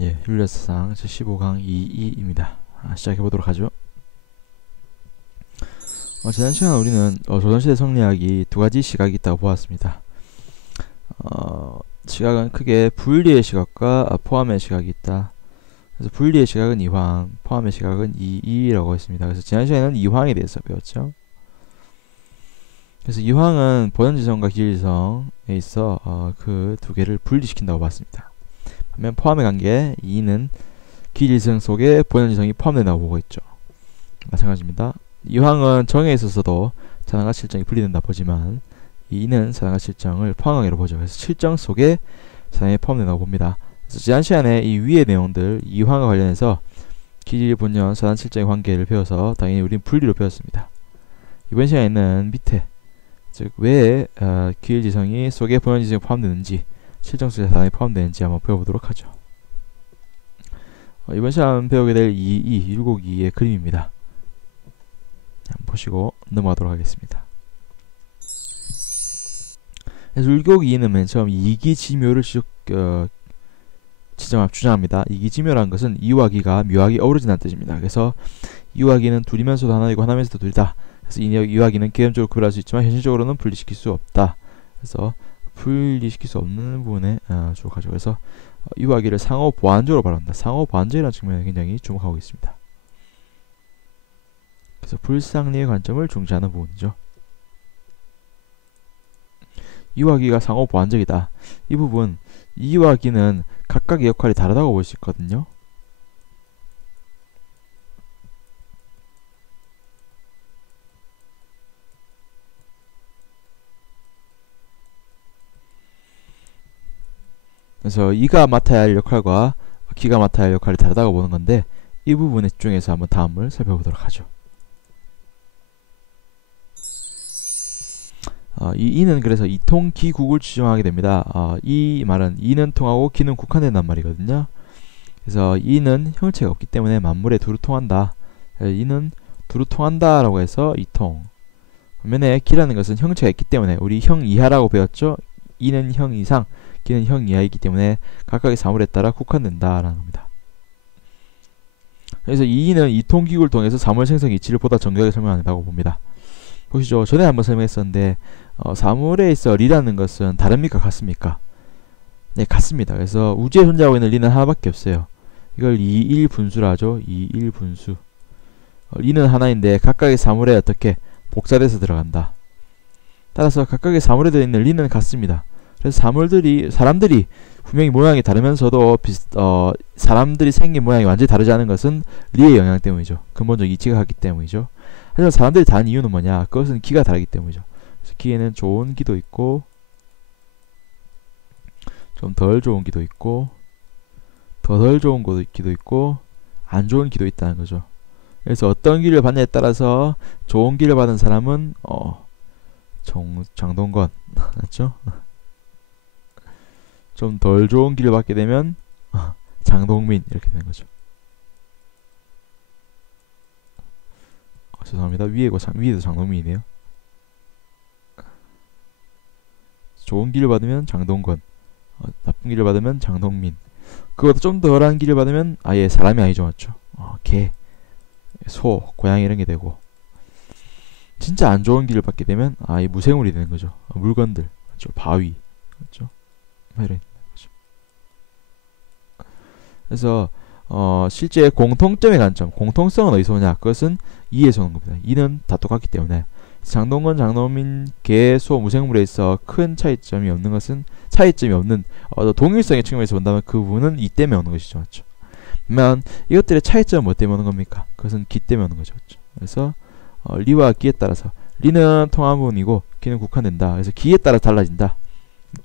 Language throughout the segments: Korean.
예, 율리아스상 제15강 2.2입니다. 시작해보도록 하죠. 지난 시간 우리는 조선시대 성리학이 두 가지 시각이 있다고 보았습니다. 시각은 크게 분리의 시각과 포함의 시각이 있다. 그래서 분리의 시각은 이황, 포함의 시각은 이이라고 했습니다. 그래서 지난 시간에는 이황에 대해서 배웠죠. 그래서 이황은 본연지성과 기일지성에 있어 그 두 개를 분리시킨다고 봤습니다. 반면 포함의 관계 이는 기일지성 속에 본연지성이 포함된다고 보고 있죠. 마찬가지입니다. 이황은 정에 있어서도 사상과 실정이 분리된다 보지만 이는 사상과 실정을 포함관계로 보죠. 그래서 실정 속에 사상이 포함된다고 봅니다. 그래서 지난 시간에 이 위의 내용들 이황과 관련해서 기질, 본연, 사상, 실정의 관계를 배워서 당연히 우리는 분리로 배웠습니다. 이번 시간에는 밑에 즉 왜 기일지성이 속에 본연지성이 포함되는지 실정 속에 사상이 포함되는지 한번 배워보도록 하죠. 이번 시간 배우게 될 율곡이의 그림입니다. 보시고 넘어가도록 하겠습니다. 그래서 율곡 2는 맨 처음 이기지묘를 주장합니다. 이기지묘라는 것은 이와 기가 묘하게 어우러진다는 뜻입니다. 그래서 이와 기는 둘이면서도 하나이고 하나면서도 둘이다. 그래서 이와 기는 개념적으로 구별할 수 있지만 현실적으로는 분리시킬 수 없다. 그래서 분리시킬 수 없는 부분에 주목하죠. 그래서 이와 기를 상호 보완적으로 바란다. 상호 보완적이라는 측면에 굉장히 주목하고 있습니다. 그래서 불상리의 관점을 중시하는 부분이죠. 이와 기가 상호 보완적이다. 이 부분 이와 기는 각각의 역할이 다르다고 볼 수 있거든요. 그래서 이가 맡아야 할 역할과 기가 맡아야 할 역할이 다르다고 보는 건데 이 부분에 집중해서 한번 다음을 살펴보도록 하죠. 이 이는 그래서 이통기국을 추정하게 됩니다. 이 말은 이는 통하고 기는 국한된단 말이거든요. 그래서 이는 형체가 없기 때문에 만물에 두루 통한다. 이는 두루 통한다 라고 해서 이통. 반면에 기라는 것은 형체가 있기 때문에 우리 형 이하라고 배웠죠. 이는 형 이상, 기는 형 이하이기 때문에 각각의 사물에 따라 국한된다 라는 겁니다. 그래서 이는 이통기국을 통해서 사물 생성 이치를 보다 정교하게 설명한다고 봅니다. 보시죠. 전에 한번 설명했었는데 사물에 있어 리라는 것은 다릅니까? 같습니까? 네, 같습니다. 그래서 우주에 존재하고 있는 리는 하나밖에 없어요. 이걸 2,1분수라 하죠. 2,1분수. 리는 하나인데 각각의 사물에 어떻게 복사돼서 들어간다. 따라서 각각의 사물에 들어있는 리는 같습니다. 그래서 사람들이 분명히 모양이 다르면서도 사람들이 생긴 모양이 완전히 다르지 않은 것은 리의 영향 때문이죠. 근본적 이치가 같기 때문이죠. 하지만 사람들이 다른 이유는 뭐냐? 그것은 기가 다르기 때문이죠. 그래서 기에는 좋은 기도 있고 좀 덜 좋은 기도 있고 더 덜 좋은 기도 있고 안 좋은 기도 있다는 거죠. 그래서 어떤 기를 받냐에 따라서 좋은 기를 받은 사람은 장동건 맞죠? 좀 덜 좋은 기를 받게 되면 장동민 이렇게 되는 거죠. 죄송합니다. 위에도 장동민이네요. 좋은 기를 받으면 장동건, 나쁜 기를 받으면 장동민. 그것도 좀 덜한 기를 받으면 아예 사람이 아니죠, 맞죠? 개, 소, 고양이 이런 게 되고, 진짜 안 좋은 기를 받게 되면 아예 무생물이 되는 거죠. 물건들, 맞죠? 바위, 맞죠? 이런 거죠. 그래서 실제 공통점의 관점, 공통성은 어디서 오냐? 그것은 이에서 오는 겁니다. 이는 다 똑같기 때문에 장동건, 장동민, 개, 소, 무생물에 있어 큰 차이점이 없는 동일성의 측면에서 본다면 그 부분은 이 때문에 오는 것이죠, 맞죠? 그러면 이것들의 차이점은 뭐 때문에 오는 겁니까? 그것은 기 때문에 오는 거죠, 맞죠? 그래서 리와 기에 따라서 리는 통한 부분이고 기는 국한된다. 그래서 기에 따라 달라진다.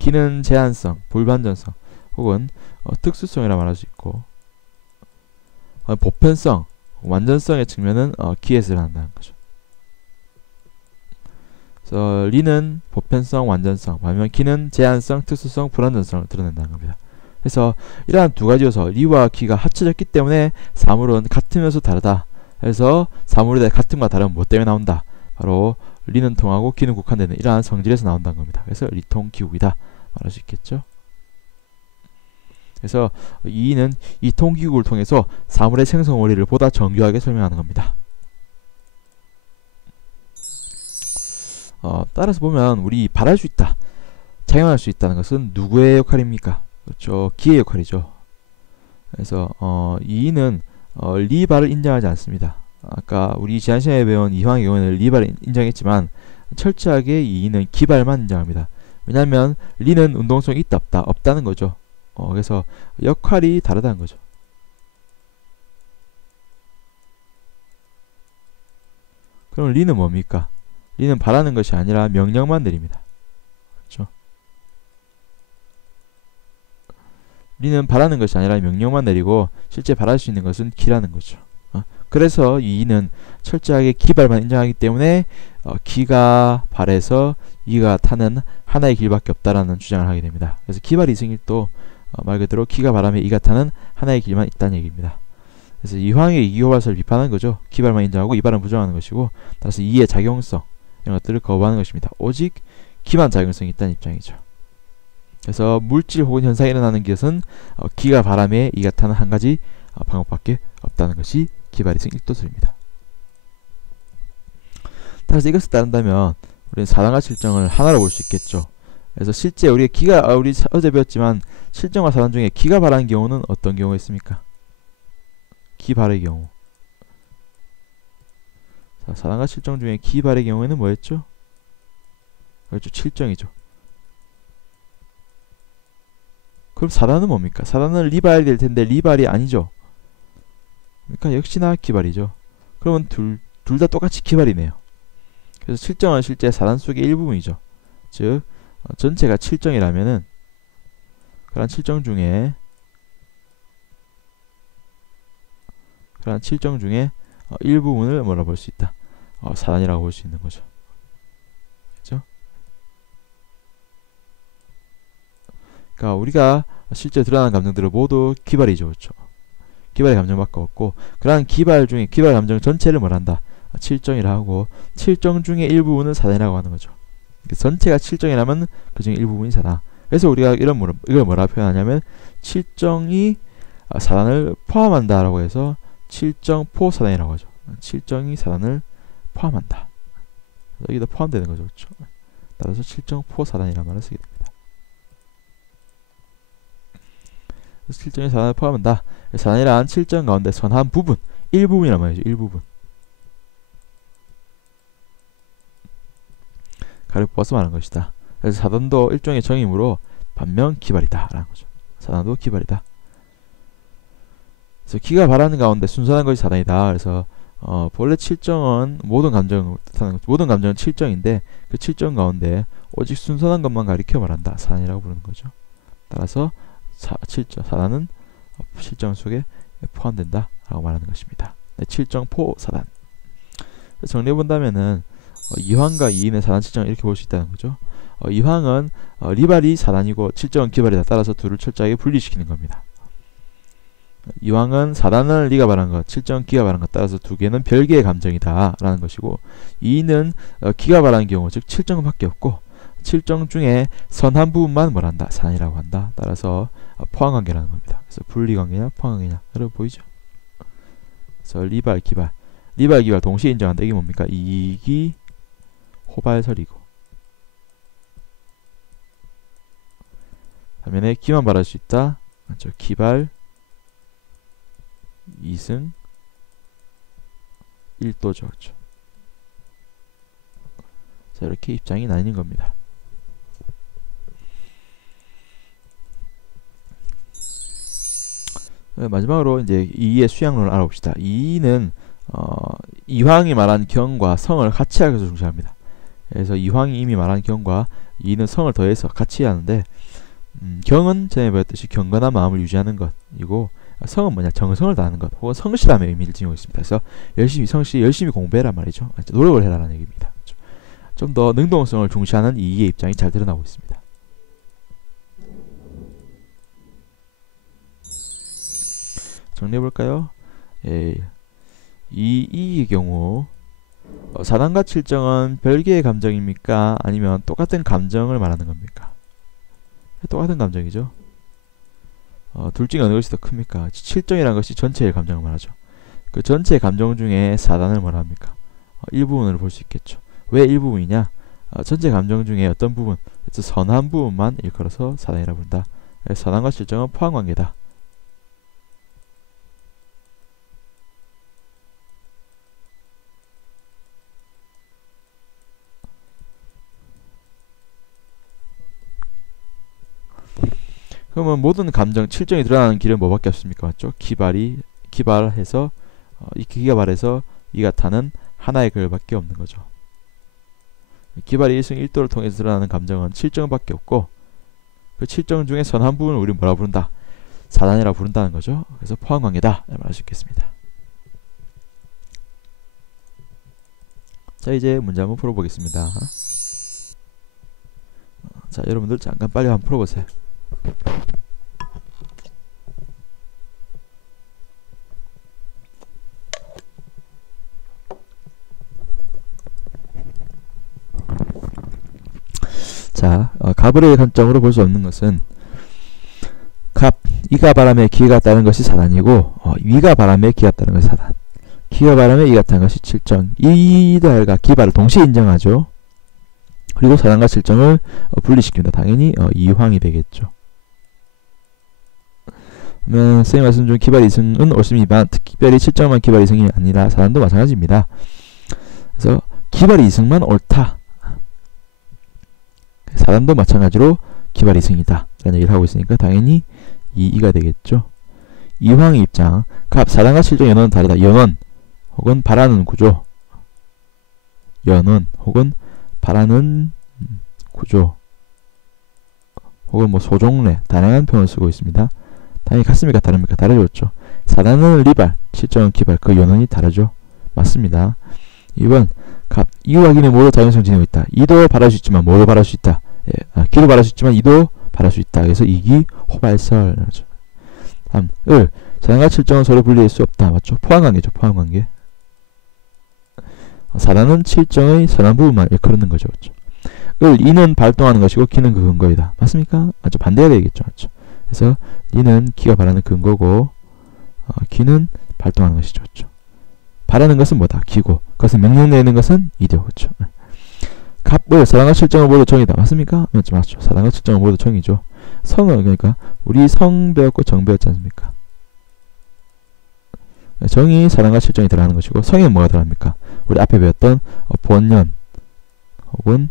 기는 제한성, 불반전성 혹은 특수성이라 말할 수 있고 보편성, 완전성의 측면은 기에서 일어난다는 거죠. 그래서 리는 보편성, 완전성, 반면 키는 제한성, 특수성, 불완전성을 드러낸다는 겁니다. 그래서 이러한 두 가지 요소, 리와 키가 합쳐졌기 때문에 사물은 같으면서 다르다. 그래서 사물에 대해 같음과 다름은 뭐 때문에 나온다? 바로 리는 통하고 키는 국한되는 이러한 성질에서 나온다는 겁니다. 그래서 리통기국이다 말할 수 있겠죠. 그래서 이는 이 통기국을 통해서 사물의 생성 원리를 보다 정교하게 설명하는 겁니다. 따라서 보면 우리 발할 수 있다, 작용할 수 있다는 것은 누구의 역할입니까? 그렇죠, 기의 역할이죠. 그래서 이는 리발을 인정하지 않습니다. 아까 우리 지난 시간에 배운 이황의 경우에는 리발을 인정했지만 철저하게 이는 기발만 인정합니다. 왜냐하면 리는 운동성이 있다 없다? 없다는 거죠. 그래서 역할이 다르다는 거죠. 그럼 리는 뭡니까? 리는 바라는 것이 아니라 명령만 내립니다. 그렇죠? 리는 바라는 것이 아니라 명령만 내리고 실제 바랄 수 있는 것은 기라는 거죠. 그래서 이는 철저하게 기발만 인정하기 때문에 기가 발해서 이가 타는 하나의 길밖에 없다라는 주장을 하게 됩니다. 그래서 기발 이승일도 말 그대로 기가 바람에 이가 타는 하나의 길만 있다는 얘기입니다. 그래서 이황의 이기호발설을 비판하는 거죠. 기발만 인정하고 이발은 부정하는 것이고, 따라서 이의 작용성 이런 것들을 거부하는 것입니다. 오직 기만 작용성이 있다는 입장이죠. 그래서 물질 혹은 현상이 일어나는 것은 기가 바람에 이가 타는 한 가지 방법밖에 없다는 것이 기발이승 1도설입니다. 따라서 이것을 따른다면 우리는 사단과 실정을 하나로 볼 수 있겠죠. 그래서 실제 우리 어제 배웠지만 실정과 사단 중에 기가 발한 경우는 어떤 경우가 있습니까? 기발의 경우. 자, 사단과 실정 중에 기발의 경우에는 뭐였죠? 그렇죠, 칠정이죠. 그럼 사단은 뭡니까? 사단은 리발이 될 텐데 리발이 아니죠. 그러니까 역시나 기발이죠. 그러면 둘 다 똑같이 기발이네요. 그래서 칠정은 실제 사단 속의 일부분이죠. 즉 전체가 칠정이라면은 그런 칠정 중에 일부분을 뭐라 볼 수 있다? 사단이라고 볼 수 있는 거죠. 그렇죠? 그러니까 우리가 실제 드러나는 감정들은 모두 기발이죠. 그렇죠? 기발의 감정밖에 없고, 그러한 기발 감정 전체를 뭐란다? 칠정이라 하고, 칠정 중에 일부분은 사단이라고 하는 거죠. 전체가 칠정이라면 그 중에 일부분이 사단. 그래서 우리가 이걸 뭐라 표현하냐면 칠정이 사단을 포함한다라고 해서 칠정포 사단이라고 하죠. 칠정이 사단을 포함한다. 여기다 포함되는 거죠. 그렇죠? 따라서 칠정포 사단이라는 말을 쓰게 됩니다. 칠정이 사단을 포함한다. 사단이란 칠정 가운데 선 한 부분, 일부분이란 말이죠. 일부분. 가를 뽑아서 말하는 것이다. 그래서 사단도 일종의 정의이므로 반면 기발이다 라는 거죠. 사단도 기발이다. 그래서 기가 바라는 가운데 순수한 것이 사단이다. 그래서 본래 칠정은 모든 감정은 칠정인데 그 칠정 가운데 오직 순수한 것만 가리켜 말한다. 사단이라고 부르는 거죠. 따라서 사단은 칠정 속에 포함된다 라고 말하는 것입니다. 네, 칠정포 사단. 정리해본다면은 이황과 이인의 사단 칠정을 이렇게 볼 수 있다는 거죠. 이황은 리발이 사단이고 칠정은 기발이다. 따라서 둘을 철저하게 분리시키는 겁니다. 이황은 사단은 리가 말한 것, 칠정은 기가 말한 것, 따라서 두 개는 별개의 감정이다 라는 것이고, 이인은 기가 말한 경우, 즉 칠정밖에 없고 칠정 중에 선 한 부분만 뭐란다? 사단이라고 한다. 따라서 포함관계라는 겁니다. 그래서 분리관계냐 포함관계냐 여러분 보이죠? 그래서 리발 기발 동시에 인정한다. 이게 뭡니까? 이기 호발설이고, 반면에 기만 발할 수 있다. 맞죠? 기발 이승 1도죠. 그렇죠? 자, 이렇게 입장이 나뉘는 겁니다. 마지막으로 이제 이의 수양론을 알아봅시다. 이는 이황이 말한 경과 성을 같이 하기 위해서 중시합니다. 그래서 이황이 이미 말한 경과 이는 성을 더해서 같이 하는데, 경은 전에 배웠듯이 경건한 마음을 유지하는 것이고, 성은 뭐냐? 정성을 다하는 것 혹은 성실함의 의미를 지니고 있습니다. 그래서 열심히 공부해라 말이죠. 노력을 해라라는 얘기입니다. 좀 더 능동성을 중시하는 이의 입장이 잘 드러나고 있습니다. 정리해볼까요? 예, 이의 경우 4단과 7정은 별개의 감정입니까? 아니면 똑같은 감정을 말하는 겁니까? 똑같은 감정이죠. 둘 중에 어느 것이 더 큽니까? 7정이라는 것이 전체의 감정을 말하죠. 그 전체의 감정 중에 4단을 뭐라 합니까? 일부분으로 볼 수 있겠죠. 왜 일부분이냐? 전체 감정 중에 어떤 부분, 선한 부분만 일컬어서 4단이라고 부른다. 선한과 7정은 포함관계다. 그러면 모든 감정 7정이 드러나는 길은 뭐밖에 없습니까? 맞죠? 기발해서 이 기발해서 이가 타는 하나의 글밖에 없는 거죠. 기발이 1승 1도를 통해서 드러나는 감정은 7정밖에 없고 그 7정 중에 선한 부분을 우리 뭐라 부른다? 4단이라 부른다는 거죠. 그래서 포함관계다 말할 수 있겠습니다. 자, 이제 문제 한번 풀어보겠습니다. 자, 여러분들 잠깐 빨리 한번 풀어보세요. 자, 갑을의 관점으로 볼 수 없는 것은 이가 바람에 기가 따른 것이 4단이고 위가 바람에 기가 따른 것이 4단, 기가 바람에 이가 따른 것이 7정. 이달과 기발을 동시에 인정하죠. 그리고 4단과 7정을 분리시킵니다. 당연히 이황이 되겠죠. 그러면 선생님 말씀 중 기발 2승은 옳습니다만 특별히 7정만 기발 2승이 아니라 4단도 마찬가지입니다. 그래서 기발 2승만 옳다. 4단도 마찬가지로 기발 2승이다 라는 얘기를 하고 있으니까 당연히 이가 되겠죠. 이황의 입장, 4단과 7정 연원은 다르다. 연원 혹은 바라는 구조, 연원 혹은 바라는 구조 혹은 뭐 소종래, 다양한 표현을 쓰고 있습니다. 당연히 같습니까? 다릅니까? 다르죠. 4단은 리발, 7정은 기발, 그 연원이 다르죠. 맞습니다. 2번 이와 기는 모두 다연성 지니고 있다. 이도 바랄 수 있지만 모두 바랄 수 있다. 기도 바랄 수 있지만 이도 바랄 수 있다. 그래서 이기 호발설. 3. 4단과 7정은 서로 분리할 수 없다. 맞죠? 포함관계죠. 포함관계. 4단은 7정의 선한 부분만 일컬는 거죠. 그렇죠? 이는 발동하는 것이고 기는 그 근거이다. 맞습니까? 맞죠? 반대가 되겠죠. 맞죠? 그래서 이는 기가 바라는 근거고 기는 발동하는 것이죠. 그렇죠? 바라는 것은 뭐다? 기고 그것은 명령내는 것은 이죠. 그렇죠? 갑을 4단과 7정은 모두 정이다. 맞습니까? 맞죠. 4단과 7정은 모두 정이죠. 성은 그러니까 우리 성 배웠고 정 배웠지 않습니까? 정이 4단과 7정이 들어가는 것이고 성에는 뭐가 들어갑니까? 우리 앞에 배웠던 본연 혹은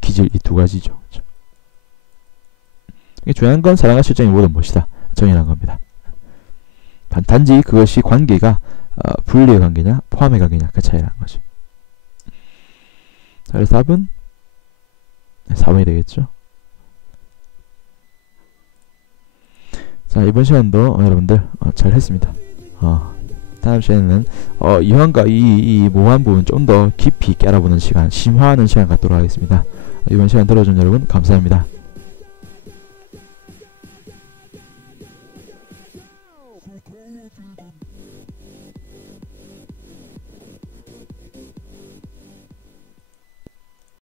기질 이 두 가지죠. 그렇죠? 중요한 건 4단과 7정이 모두 무엇이다? 정이라는 겁니다. 단지 그것이 관계가 분리의 관계냐 포함의 관계냐 그 차이라는 거죠. 자, 그래서 답은 4번이 되겠죠. 자, 이번 시간도 여러분들 잘 했습니다. 다음 시간에는 이황과 이 모호한 부분 좀 더 깊이 있게 알아보는 시간, 심화하는 시간 갖도록 하겠습니다. 이번 시간 들어준 여러분 감사합니다.